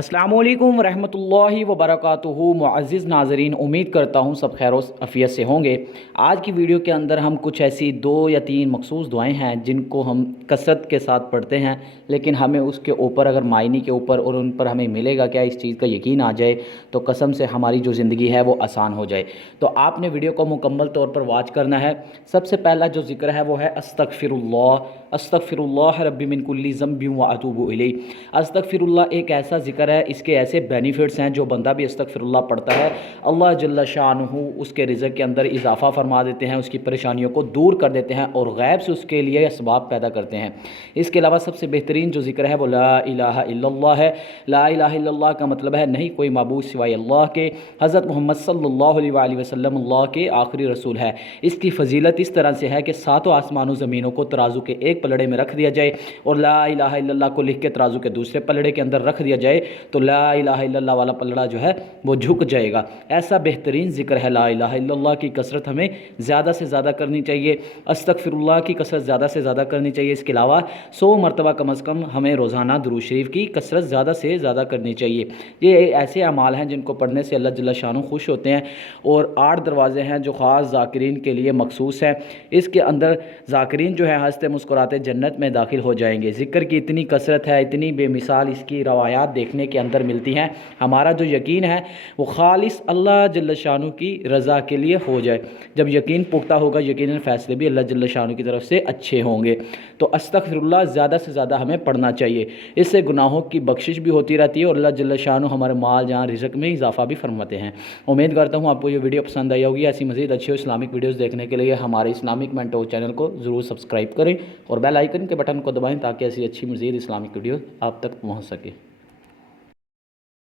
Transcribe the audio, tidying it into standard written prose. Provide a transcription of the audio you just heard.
अस्सलामु अलैकुम वरहमतुल्लाहि वबरकातुहू। मुअज़्ज़िज़ नाज़रीन, उम्मीद करता हूँ सब खैर आफ़ियत से होंगे। आज की वीडियो के अंदर हम कुछ ऐसी 2 या 3 मखसूस दुआएं हैं जिनको हम कसरत के साथ पढ़ते हैं, लेकिन हमें उसके ऊपर अगर मायने के ऊपर और उन पर हमें मिलेगा क्या, इस चीज़ का यकीन आ जाए तो कसम से हमारी जो ज़िंदगी है वो आसान हो जाए। तो आपने वीडियो को मुकम्मल तौर पर वॉच करना है। सबसे पहला जो ज़िक्र है वो है अस्तगफिरुल्लाह रब्बी मिन कुल्ली ज़ंबिन व अतूबु इलैह। अस्तगफिरुल्लाह एक ऐसा ज़िक्र है, इसके ऐसे बेनिफिट्स हैं। जो बंदा भी अस्तगफिरुल्लाह पढ़ता है, अल्लाह जल्ल शानुहु उसके रिज़्क़ के अंदर इजाफ़ा फरमा देते हैं, उसकी परेशानियों को दूर कर देते हैं और गैब से उसके लिए असबाब पैदा करते हैं। इसके अलावा सबसे बेहतरीन जो ज़िक्र है वो ला इलाहा इल्लल्लाह है। ला इलाहा इल्लल्लाह का मतलब है नहीं कोई माबूद सिवाय अल्लाह के। हज़रत मोहम्मद सल्लल्लाहु अलैहि वसल्लम अल्लाह के आखिरी रसूल है। इसकी फ़जीलत इस तरह से है कि सातों आसमानों ज़मीनों को तराजू के एक पलड़े में रख दिया जाए और ला इलाहा इल्लल्लाह को लिख के तराजू के दूसरे पलड़े के अंदर रख दिया जाए तो ला इलाहा इल्लल्लाह वाला पलड़ा जो है वो झुक जाएगा। ऐसा बेहतरीन ज़िक्र है। ला इलाहा इल्लल्लाह की कसरत हमें ज़्यादा से ज़्यादा करनी चाहिए। अस्तगफिरुल्लाह की कसरत ज़्यादा से ज़्यादा करनी चाहिए। इसके अलावा 100 मरतबा कम अज़ कम हमें रोज़ाना दुरूद शरीफ की कसरत ज़्यादा से ज़्यादा करनी चाहिए। ये ऐसे अमाल हैं जिनको पढ़ने से अल्लाह जल्ल शानु खुश होते हैं और 8 दरवाज़े हैं जो ख़ास ज़ाकिरीन के लिए मखसूस हैं। इसके अंदर ज़ाकिरीन जो है हंसते मुस्कुराते जन्नत में दाखिल हो जाएंगे। ज़िक्र की इतनी कसरत है, इतनी बेमिसाल इसकी रवायात देखने के अंदर मिलती हैं। हमारा जो यकीन है वो खालिस अल्लाह जल्ल शानु की रज़ा के लिए हो जाए। जब यकीन पुख्ता होगा, यकीनन फ़ैसले भी अल्लाह जल्ल शानु की तरफ से अच्छे होंगे। तो अस्तगफिरुल्लाह ज़्यादा से ज़्यादा हमें पढ़ना चाहिए। इससे गुनाहों की बख्शिश भी होती रहती है और अल्लाह जल्ल शानु हमारे माल जान रिज़्क़ में इजाफ़ा भी फरमाते हैं। उम्मीद करता हूँ आपको ये वीडियो पसंद आई होगी। ऐसी मज़ीद अच्छी इस्लामिक वीडियोज़ देखने के लिए हमारे इस्लामिक मेंटोर चैनल को ज़रूर सब्सक्राइब करें और बेल आइकन के बटन को दबाएँ ताकि ऐसी अच्छी मज़ीद इस्लामिक वीडियो आप तक पहुँच सके।